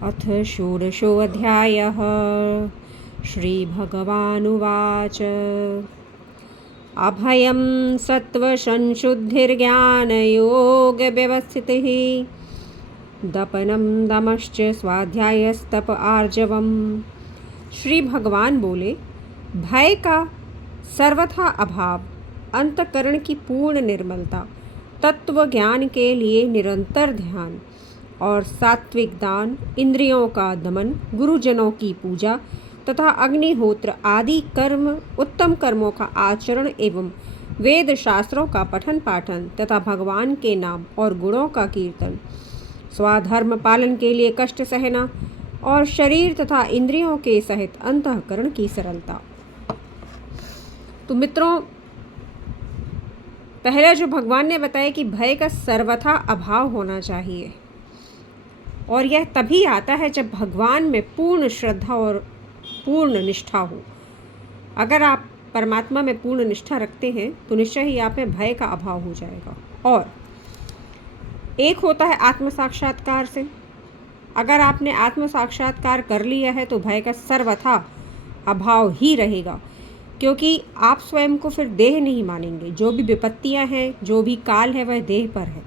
अथ षोडशोऽध्यायः। श्रीभगवानुवाच अभयं सत्त्वसंशुद्धिर्ज्ञानयोगव्यवस्थितिः दपनं दमश्च स्वाध्यायस्तप आर्जवम्। श्री भगवान बोले, भय का सर्वथा अभाव, अंतःकरण की पूर्ण निर्मलता, तत्व ज्ञान के लिए निरंतर ध्यान और सात्विक दान, इंद्रियों का दमन, गुरुजनों की पूजा तथा अग्निहोत्र आदि कर्म, उत्तम कर्मों का आचरण एवं वेद शास्त्रों का पठन पाठन तथा भगवान के नाम और गुणों का कीर्तन, स्वाधर्म पालन के लिए कष्ट सहना और शरीर तथा इंद्रियों के सहित अंतःकरण की सरलता। तो मित्रों, पहले जो भगवान ने बताया कि भय का सर्वथा अभाव होना चाहिए, और यह तभी आता है जब भगवान में पूर्ण श्रद्धा और पूर्ण निष्ठा हो। अगर आप परमात्मा में पूर्ण निष्ठा रखते हैं तो निश्चय ही आप में भय का अभाव हो जाएगा। और एक होता है आत्म साक्षात्कार से। अगर आपने आत्म साक्षात्कार कर लिया है तो भय का सर्वथा अभाव ही रहेगा, क्योंकि आप स्वयं को फिर देह नहीं मानेंगे। जो भी विपत्तियां हैं, जो भी काल है, वह देह पर है,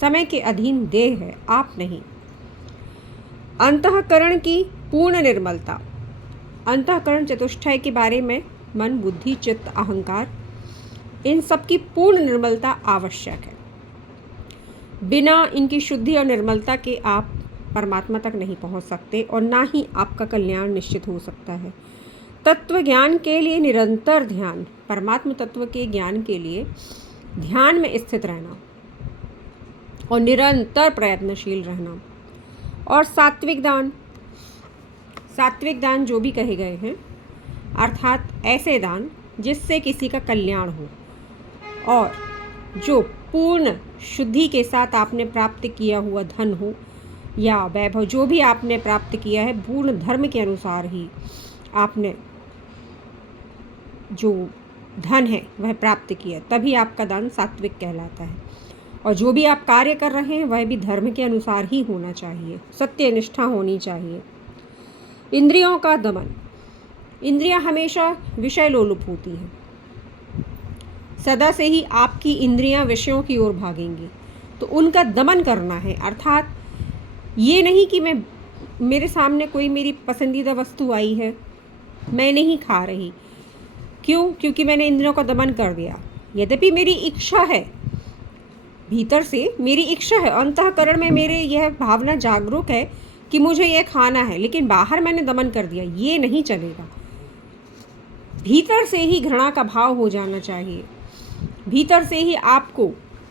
समय के अधीन देह है, आप नहीं। अंतःकरण की पूर्ण निर्मलता। अंतःकरण चतुष्टय के बारे में मन, बुद्धि, चित्त, अहंकार, इन सब की पूर्ण निर्मलता आवश्यक है। बिना इनकी शुद्धि और निर्मलता के आप परमात्मा तक नहीं पहुंच सकते और ना ही आपका कल्याण निश्चित हो सकता है। तत्व ज्ञान के लिए निरंतर ध्यान, परमात्मा तत्व के ज्ञान के लिए ध्यान में स्थित रहना और निरंतर प्रयत्नशील रहना। और सात्विक दान। सात्विक दान जो भी कहे गए हैं, अर्थात ऐसे दान जिससे किसी का कल्याण हो और जो पूर्ण शुद्धि के साथ आपने प्राप्त किया हुआ धन हो या वैभव, जो भी आपने प्राप्त किया है पूर्ण धर्म के अनुसार ही आपने जो धन है वह प्राप्त किया, तभी आपका दान सात्विक कहलाता है। और जो भी आप कार्य कर रहे हैं वह भी धर्म के अनुसार ही होना चाहिए, सत्य निष्ठा होनी चाहिए। इंद्रियों का दमन। इंद्रियां हमेशा विषय लोलुप होती हैं। सदा से ही आपकी इंद्रियां विषयों की ओर भागेंगी, तो उनका दमन करना है। अर्थात ये नहीं कि मेरे सामने कोई मेरी पसंदीदा वस्तु आई है, मैं नहीं खा रही। क्यों? क्योंकि मैंने इंद्रियों का दमन कर दिया। यद्यपि मेरी इच्छा है, भीतर से मेरी इच्छा है, अंतःकरण में मेरे यह भावना जागरूक है कि मुझे यह खाना है, लेकिन बाहर मैंने दमन कर दिया, ये नहीं चलेगा। भीतर से ही घृणा का भाव हो जाना चाहिए। भीतर से ही आपको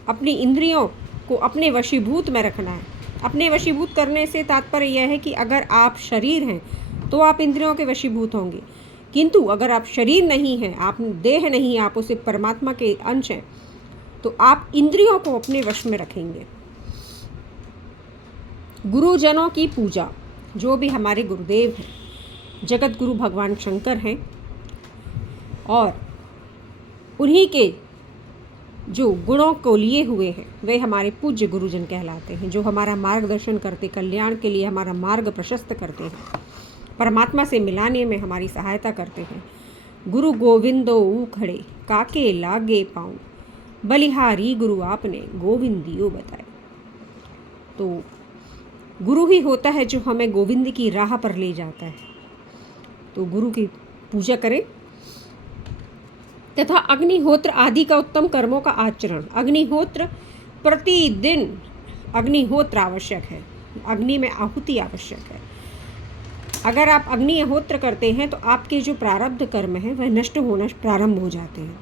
अपनी इंद्रियों को अपने वशीभूत में रखना है। अपने वशीभूत करने से तात्पर्य यह है कि अगर आप शरीर हैं तो आप इंद्रियों के वशीभूत होंगे, किंतु अगर आप शरीर नहीं हैं, आप देह नहीं, आप उसे परमात्मा के अंश हैं, तो आप इंद्रियों को अपने वश में रखेंगे। गुरुजनों की पूजा। जो भी हमारे गुरुदेव हैं, जगत गुरु भगवान शंकर हैं, और उन्हीं के जो गुणों को लिए हुए हैं वे हमारे पूज्य गुरुजन कहलाते हैं, जो हमारा मार्गदर्शन करते, कल्याण के लिए हमारा मार्ग प्रशस्त करते हैं, परमात्मा से मिलाने में हमारी सहायता करते हैं। गुरु गोविंदो खड़े काके लागे पाऊँ, बलिहारी गुरु आपने गोविंदियो बताए। तो गुरु ही होता है जो हमें गोविंद की राह पर ले जाता है। तो गुरु की पूजा करें तथा अग्निहोत्र आदि का उत्तम कर्मों का आचरण। अग्निहोत्र प्रतिदिन अग्निहोत्र आवश्यक है, अग्नि में आहुति आवश्यक है। अगर आप अग्निहोत्र करते हैं तो आपके जो प्रारब्ध कर्म हैं वह नष्ट होना प्रारंभ हो जाते हैं।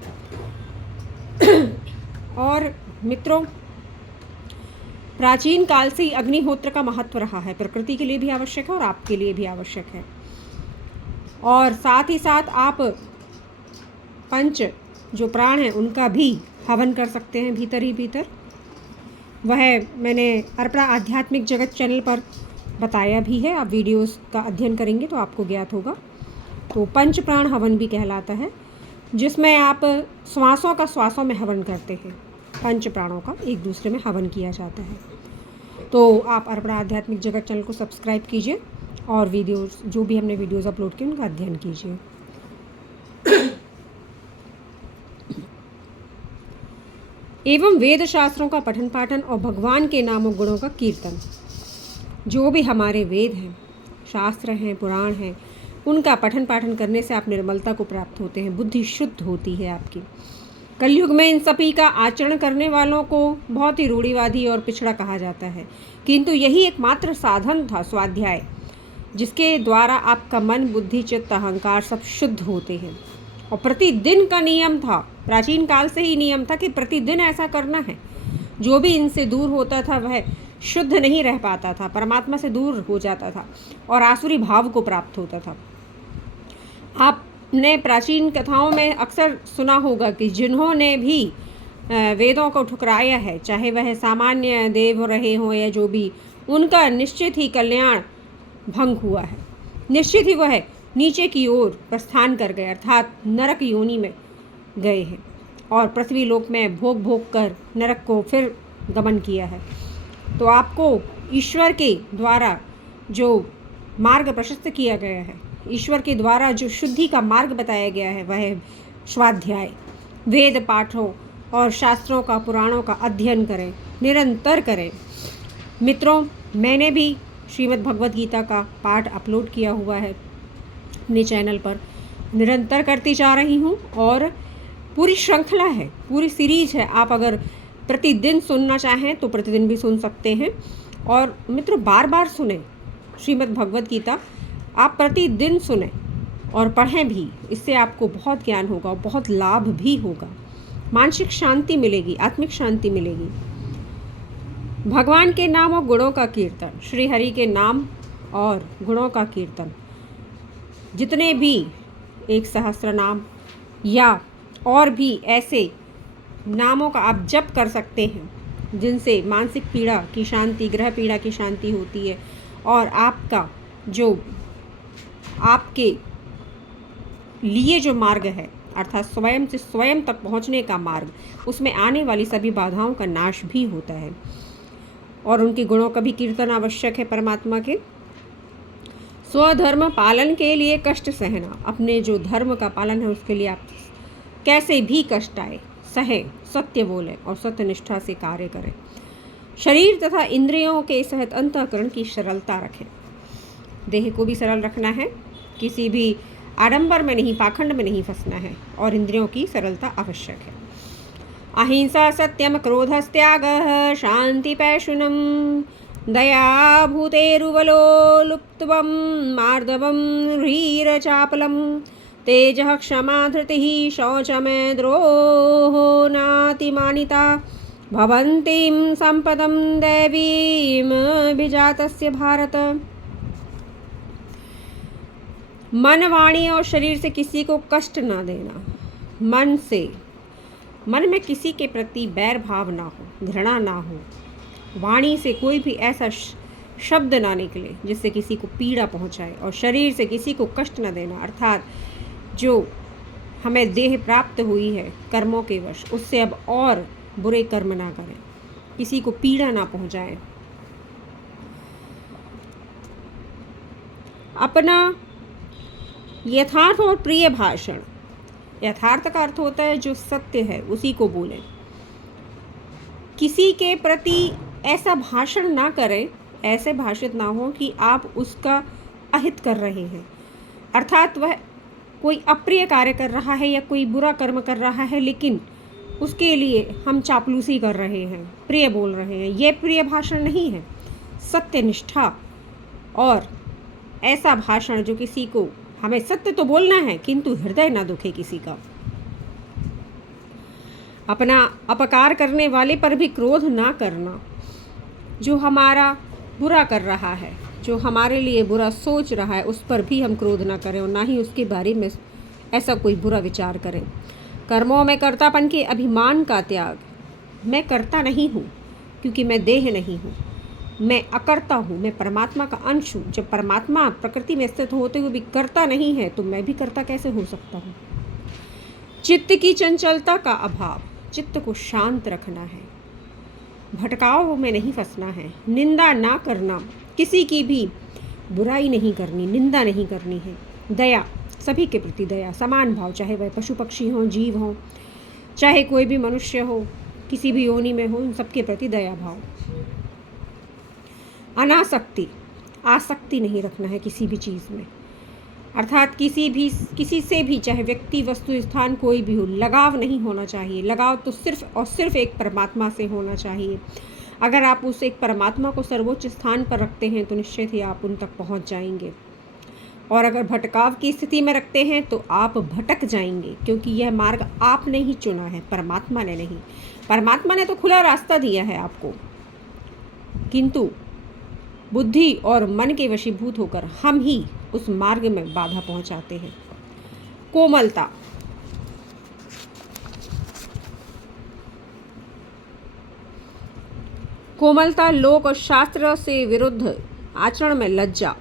और मित्रों, प्राचीन काल से ही अग्निहोत्र का महत्व रहा है, प्रकृति के लिए भी आवश्यक है और आपके लिए भी आवश्यक है। और साथ ही साथ आप पंच जो प्राण हैं उनका भी हवन कर सकते हैं भीतर ही भीतर। वह मैंने अर्पणा आध्यात्मिक जगत चैनल पर बताया भी है, आप वीडियोस का अध्ययन करेंगे तो आपको ज्ञात होगा। तो पंच प्राण हवन भी कहलाता है। जिसमें आप श्वासों का श्वासों में हवन करते हैं। पंच प्राणों का एक दूसरे में हवन किया जाता है। तो आप अर्पणा आध्यात्मिक जगत चैनल को सब्सक्राइब कीजिए और वीडियोस जो भी हमने वीडियोस अपलोड किए उनका अध्ययन कीजिए। एवं वेद शास्त्रों का पठन पाठन और भगवान के नामों गुणों का कीर्तन। जो भी हमारे वेद हैं, शास्त्र हैं, पुराण हैं, उनका पठन पाठन करने से आप निर्मलता को प्राप्त होते हैं, बुद्धि शुद्ध होती है आपकी। कलयुग में इन सभी का आचरण करने वालों को बहुत ही रूढ़िवादी और पिछड़ा कहा जाता है, किंतु यही एकमात्र साधन था स्वाध्याय, जिसके द्वारा आपका मन, बुद्धि, चित्त, अहंकार सब शुद्ध होते हैं। और प्रतिदिन का नियम था, प्राचीन काल से ही नियम था कि प्रतिदिन ऐसा करना है। जो भी इनसे दूर होता था वह शुद्ध नहीं रह पाता था, परमात्मा से दूर हो जाता था और आसुरी भाव को प्राप्त होता था। आपने प्राचीन कथाओं में अक्सर सुना होगा कि जिन्होंने भी वेदों को ठुकराया है, चाहे वह सामान्य देव रहे हों या जो भी, उनका निश्चित ही कल्याण भंग हुआ है। निश्चित ही वह नीचे की ओर प्रस्थान कर गए, अर्थात नरक योनि में गए हैं और पृथ्वी लोक में भोग भोग कर नरक को फिर गमन किया है। तो आपको ईश्वर के द्वारा जो मार्ग प्रशस्त किया गया है, ईश्वर के द्वारा जो शुद्धि का मार्ग बताया गया है, वह स्वाध्याय, वेद पाठों और शास्त्रों का, पुराणों का अध्ययन करें, निरंतर करें। मित्रों, मैंने भी श्रीमद् भगवद गीता का पाठ अपलोड किया हुआ है अपने चैनल पर, निरंतर करती जा रही हूँ और पूरी श्रृंखला है, पूरी सीरीज है। आप अगर प्रतिदिन सुनना चाहें तो प्रतिदिन भी सुन सकते हैं। और मित्रों, बार बार सुने श्रीमद् भगवद गीता, आप प्रतिदिन सुने और पढ़ें भी। इससे आपको बहुत ज्ञान होगा, बहुत लाभ भी होगा, मानसिक शांति मिलेगी, आत्मिक शांति मिलेगी। भगवान के नाम और गुणों का कीर्तन, श्री हरि के नाम और गुणों का कीर्तन, जितने भी 1 सहस्त्र नाम या और भी ऐसे नामों का आप जप कर सकते हैं, जिनसे मानसिक पीड़ा की शांति, ग्रह पीड़ा की शांति होती है और आपका जो आपके लिए जो मार्ग है, अर्थात स्वयं से स्वयं तक पहुंचने का मार्ग, उसमें आने वाली सभी बाधाओं का नाश भी होता है। और उनके गुणों का भी कीर्तन आवश्यक है परमात्मा के। स्वधर्म पालन के लिए कष्ट सहना, अपने जो धर्म का पालन है उसके लिए आप कैसे भी कष्ट आए सहे, सत्य बोलें और सत्यनिष्ठा से कार्य करें। शरीर तथा इंद्रियों के सहित अंतःकरण की सरलता रखें। देह को भी सरल रखना है, किसी भी आडंबर में नहीं, पाखंड में नहीं फंसना है और इंद्रियों की सरलता आवश्यक है। अहिंसा, सत्यम, क्रोधस्त्यागः, शांति पैशुनम, दया भूतेरुवलोलुप्तवं, मार्दवं ह्रीरचापलं, तेजः क्षमा धृतिः, शौचमेद्रोहो नातिमानिता, भवन्तीं संपदं दैवीमभिजातस्य भारत। मन, वाणी और शरीर से किसी को कष्ट ना देना। मन में किसी के प्रति बैर भाव ना हो, घृणा ना हो। वाणी से कोई भी ऐसा शब्द ना निकले जिससे किसी को पीड़ा पहुंचाए, और शरीर से किसी को कष्ट ना देना, अर्थात जो हमें देह प्राप्त हुई है कर्मों के वश, उससे अब और बुरे कर्म ना करें, किसी को पीड़ा ना पहुंचाएं। अपना यथार्थ और प्रिय भाषण, यथार्थ का अर्थ होता है जो सत्य है उसी को बोलें। किसी के प्रति ऐसा भाषण ना करें, ऐसे भाषित ना हो कि आप उसका अहित कर रहे हैं, अर्थात वह कोई अप्रिय कार्य कर रहा है या कोई बुरा कर्म कर रहा है, लेकिन उसके लिए हम चापलूसी कर रहे हैं, प्रिय बोल रहे हैं। ये प्रिय भाषण नहीं है। सत्यनिष्ठा और ऐसा भाषण जो किसी को, हमें सत्य तो बोलना है किंतु हृदय ना दुखे किसी का। अपना अपकार करने वाले पर भी क्रोध ना करना। जो हमारा बुरा कर रहा है, जो हमारे लिए बुरा सोच रहा है, उस पर भी हम क्रोध ना करें और ना ही उसके बारे में ऐसा कोई बुरा विचार करें। कर्मों में कर्तापन के अभिमान का त्याग। मैं कर्ता नहीं हूँ क्योंकि मैं देह नहीं हूँ, मैं अकर्ता हूँ, मैं परमात्मा का अंश हूँ। जब परमात्मा प्रकृति में स्थित होते हुए भी कर्ता नहीं है तो मैं भी कर्ता कैसे हो सकता हूँ। चित्त की चंचलता का अभाव, चित्त को शांत रखना है, भटकाव में नहीं फंसना है, निंदा ना करना, किसी की भी बुराई नहीं करनी, निंदा नहीं करनी है, दया, सभी के प्रति दया, समान भाव, चाहे वह पशु पक्षी हों, जीव हों, चाहे कोई भी मनुष्य हो, किसी भी योनि में हो, उन सबके प्रति दया भाव। अनासक्ति, आसक्ति नहीं रखना है किसी भी चीज़ में, अर्थात किसी से भी, चाहे व्यक्ति, वस्तु, स्थान कोई भी हो, लगाव नहीं होना चाहिए। लगाव तो सिर्फ और सिर्फ एक परमात्मा से होना चाहिए। अगर आप उस एक परमात्मा को सर्वोच्च स्थान पर रखते हैं तो निश्चित ही आप उन तक पहुंच जाएंगे, और अगर भटकाव की स्थिति में रखते हैं तो आप भटक जाएंगे, क्योंकि यह मार्ग आपने ही चुना है, परमात्मा ने नहीं। परमात्मा ने तो खुला रास्ता दिया है आपको, किंतु बुद्धि और मन के वशीभूत होकर हम ही उस मार्ग में बाधा पहुंचाते हैं। कोमलता, कोमलता, लोक और शास्त्र से विरुद्ध आचरण में लज्जा।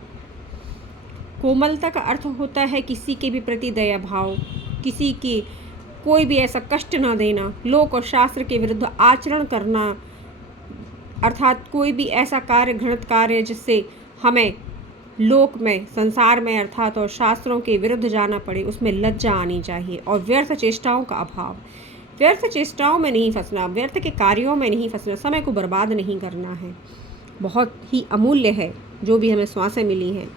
कोमलता का अर्थ होता है किसी के भी प्रति दया भाव, किसी के कोई भी ऐसा कष्ट ना देना, लोक और शास्त्र के विरुद्ध आचरण करना, अर्थात कोई भी ऐसा कार्य, घृणित कार्य जिससे हमें लोक में, संसार में अर्थात और शास्त्रों के विरुद्ध जाना पड़े, उसमें लज्जा आनी चाहिए। और व्यर्थ चेष्टाओं का अभाव, व्यर्थ चेष्टाओं में नहीं फंसना, व्यर्थ के कार्यों में नहीं फंसना, समय को बर्बाद नहीं करना है, बहुत ही अमूल्य है जो भी हमें श्वासें मिली हैं।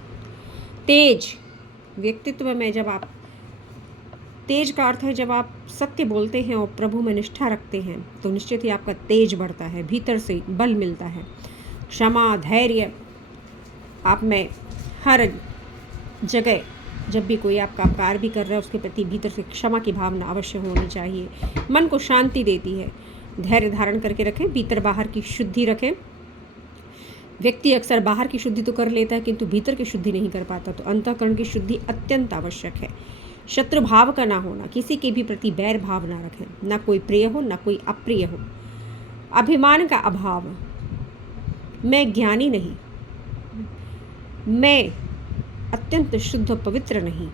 तेज, व्यक्तित्व में जब आप, तेज का अर्थ है जब आप सत्य बोलते हैं और प्रभु में निष्ठा रखते हैं तो निश्चित ही आपका तेज बढ़ता है, भीतर से बल मिलता है। क्षमा, धैर्य, आप में हर जगह जब भी कोई आपका कार्य भी कर रहा है उसके प्रति भीतर से क्षमा की भावना अवश्य होनी चाहिए। मन को शांति देती है। धैर्य धारण करके रखें, भीतर बाहर की शुद्धि रखें। व्यक्ति अक्सर बाहर की शुद्धि तो कर लेता है किंतु भीतर की शुद्धि नहीं कर पाता, तो अंतःकरण की शुद्धि अत्यंत आवश्यक है। शत्रु भाव का ना होना, किसी के भी प्रति बैर भाव ना रखें, ना कोई प्रिय हो ना कोई अप्रिय हो। अभिमान का अभाव, मैं ज्ञानी नहीं, मैं अत्यंत शुद्ध पवित्र नहीं,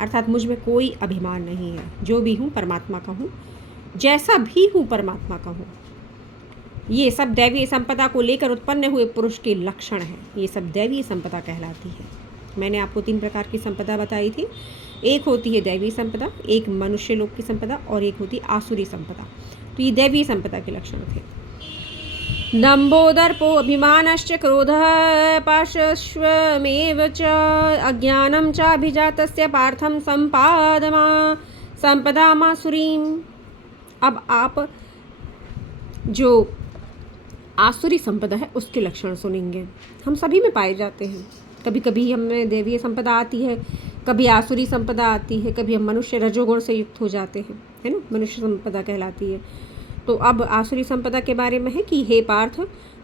अर्थात मुझ में कोई अभिमान नहीं है, जो भी हूँ परमात्मा का हूँ, जैसा भी हूँ परमात्मा का हूँ। ये सब दैवीय संपदा को लेकर उत्पन्न हुए पुरुष के लक्षण हैं, ये सब दैवीय संपदा कहलाती है। मैंने आपको 3 प्रकार की संपदा बताई थी, एक होती है दैवीय संपदा, एक मनुष्य लोक की संपदा और एक होती आसुरी संपदा। तो ये दैवीय संपदा के लक्षण थे। दम्भो दर्पो अभिमानश्च क्रोधः पाशश्वमेव च अज्ञानं चाभिजातस्य पार्थं संपादमा संपदामासुरीम्। अब आप जो आसुरी संपदा है उसके लक्षण सुनेंगे। हम सभी में पाए जाते हैं, कभी कभी हमें देवीय संपदा आती है, कभी आसुरी संपदा आती है, कभी हम मनुष्य रजोगुण से युक्त हो जाते हैं, है ना, मनुष्य संपदा कहलाती है। तो अब आसुरी संपदा के बारे में है कि हे पार्थ,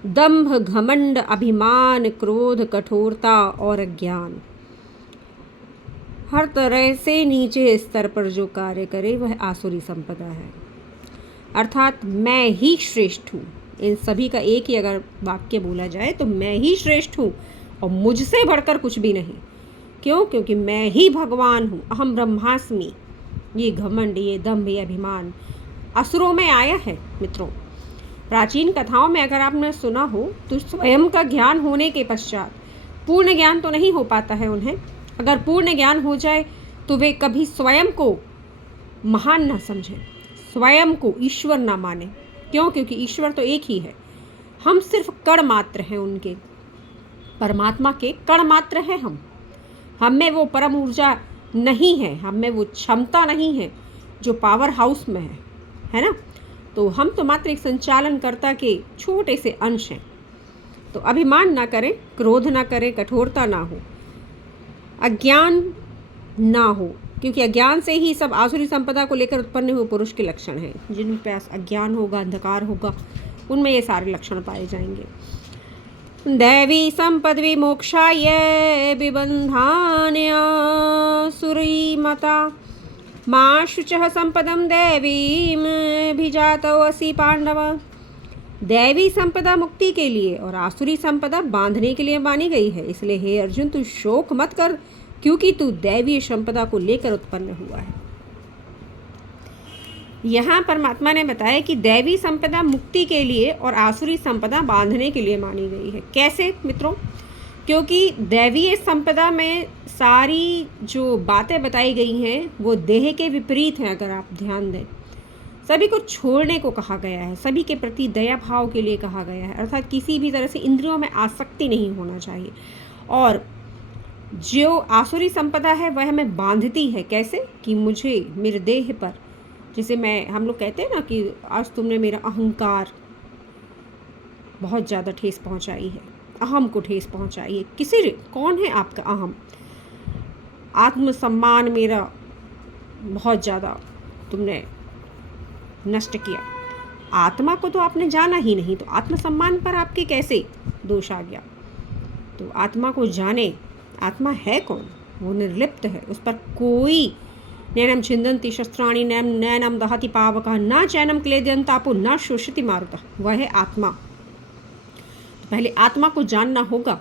दंभ, घमंड, अभिमान, क्रोध, कठोरता और अज्ञान, हर तरह से नीचे स्तर पर जो कार्य करे वह आसुरी संपदा है। अर्थात मैं ही श्रेष्ठ हूँ, इन सभी का एक ही अगर वाक्य बोला जाए तो मैं ही श्रेष्ठ हूँ और मुझसे बढ़कर कुछ भी नहीं। क्यों? क्योंकि मैं ही भगवान हूँ, अहम ब्रह्मास्मि। ये घमंड, ये दंभ, ये अभिमान असुरों में आया है। मित्रों, प्राचीन कथाओं में अगर आपने सुना हो तो स्वयं का ज्ञान होने के पश्चात, पूर्ण ज्ञान तो नहीं हो पाता है उन्हें, अगर पूर्ण ज्ञान हो जाए तो वे कभी स्वयं को महान ना समझें, स्वयं को ईश्वर ना माने। क्यों? क्योंकि ईश्वर तो एक ही है, हम सिर्फ कण मात्र हैं उनके, परमात्मा के कण मात्र हैं हम में वो परम ऊर्जा नहीं है, हम में वो क्षमता नहीं है जो पावर हाउस में है ना। तो हम तो मात्र एक संचालनकर्ता के छोटे से अंश हैं। तो अभिमान ना करें, क्रोध ना करें, कठोरता ना हो, अज्ञान ना हो, क्योंकि अज्ञान से ही सब आसुरी संपदा को लेकर उत्पन्न हुए पुरुष के लक्षण हैं। जिनके पास अज्ञान होगा, अंधकार होगा, उनमें ये सारे लक्षण पाए जाएंगे। दैवी संपद विमोक्षाय बिबंधान्यासुरी मता मां शुचः संपदम दैवीमभिजातो असि पांडव। दैवी संपदा मुक्ति के लिए और आसुरी संपदा बांधने के लिए मानी गई है, इसलिए हे अर्जुन तू शोक मत कर, क्योंकि तू दैवीय संपदा को लेकर उत्पन्न हुआ है। यहाँ परमात्मा ने बताया कि दैवी संपदा मुक्ति के लिए और आसुरी संपदा बांधने के लिए मानी गई है। कैसे मित्रों? क्योंकि दैवीय संपदा में सारी जो बातें बताई गई हैं वो देह के विपरीत हैं। अगर आप ध्यान दें, सभी को छोड़ने को कहा गया है, सभी के प्रति दया भाव के लिए कहा गया है, अर्थात किसी भी तरह से इंद्रियों में आसक्ति नहीं होना चाहिए। और जो आसुरी संपदा है वह हमें बांधती है। कैसे? कि मुझे मेरे देह पर, जैसे हम लोग कहते हैं ना कि आज तुमने मेरा अहंकार बहुत ज़्यादा ठेस पहुंचाई है, अहम को ठेस पहुंचाई है। कौन है आपका अहम? आत्मसम्मान मेरा बहुत ज़्यादा तुमने नष्ट किया। आत्मा को तो आपने जाना ही नहीं, तो आत्मसम्मान पर आपके कैसे दोष आ गया? तो आत्मा को जाने। आत्मा है कौन? वो निर्लिप्त है, उस पर कोई नैनम छिन्दन्ति शस्त्राणि नैनम दहति पावकः न चैनम क्लेदयन्तापो न शोषयति मारुतः। वह है आत्मा। तो पहले आत्मा को जानना होगा,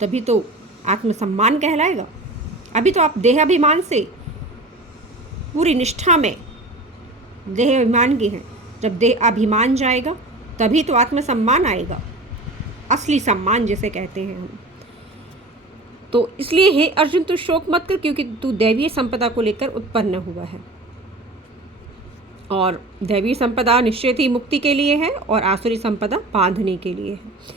तभी तो आत्मसम्मान कहलाएगा। अभी तो आप देहाभिमान से पूरी निष्ठा में देह अभिमान की हैं। जब देह अभिमान जाएगा तभी तो आत्मसम्मान आएगा, असली सम्मान जिसे कहते हैं हम। तो इसलिए हे अर्जुन, तू शोक मत कर, क्योंकि तू दैवीय संपदा को लेकर उत्पन्न हुआ है। और दैवीय संपदा निश्चित ही मुक्ति के लिए है और आसुरी संपदा बांधने के लिए है।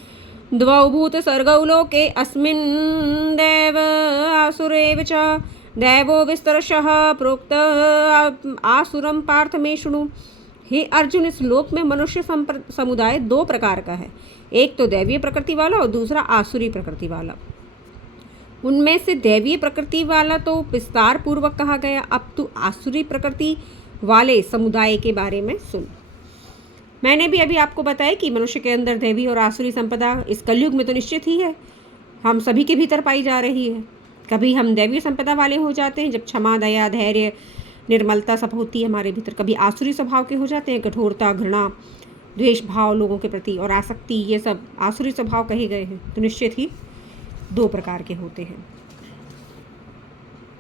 द्वौ भूत सर्गौ लोके अस्मिन् दैव आसुरेव च दैवो विस्तरशः प्रोक्त आसुरम पार्थ मे शृणु। हे अर्जुन, इस लोक में मनुष्य समुदाय दो प्रकार का है। एक तो दैवीय प्रकृति वाला और दूसरा आसुरी प्रकृति वाला। उनमें से दैवीय प्रकृति वाला तो विस्तार पूर्वक कहा गया। अब तू आसुरी प्रकृति वाले समुदाय के बारे में सुन। मैंने भी अभी आपको बताया कि मनुष्य के अंदर दैवी और आसुरी संपदा इस कलयुग में तो निश्चित ही है, हम सभी के भीतर पाई जा रही है। कभी हम दैवीय संपदा वाले हो जाते हैं जब क्षमा, दया, धैर्य, निर्मलता सब होती है हमारे भीतर। कभी आसुरी स्वभाव के हो जाते हैं, कठोरता, घृणा, द्वेष भाव लोगों के प्रति और आसक्ति, ये सब आसुरी स्वभाव कहे गए हैं। तो निश्चित ही दो प्रकार के होते हैं।